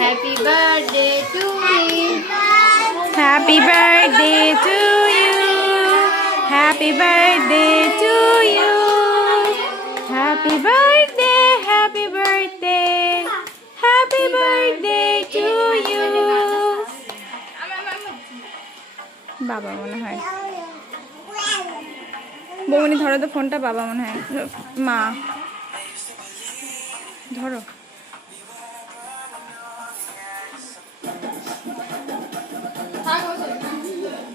Happy birthday to you. Happy birthday to you. Happy birthday to you. Happy birthday, happy birthday. Happy birthday to you. বাবা মনে হয় বৌমনি ধরো তো ফোনটা বাবা মনে হয় মা ধরো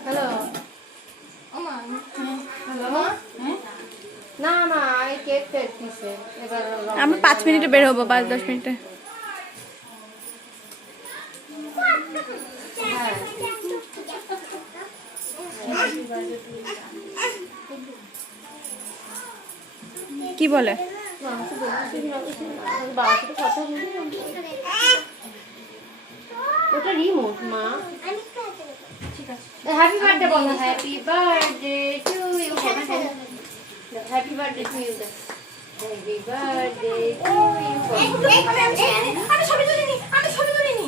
হ্যালো হ্যালো না না এই কেক কেক দিছে এবার আমরা 5 মিনিটে বের হবো 5-10 মিনিটে কি বলে ওটা রিমোট মা হ্যাপি বার্থডে বলো happy birthday to you happy birthday to you happy birthday to you আমি ছবি তুলিনি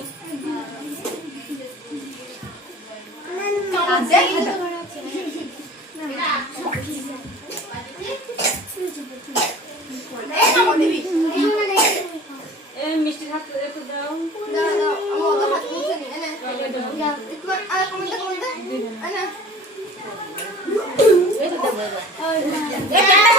মিষ্টি থাকতে একটু দাও এটা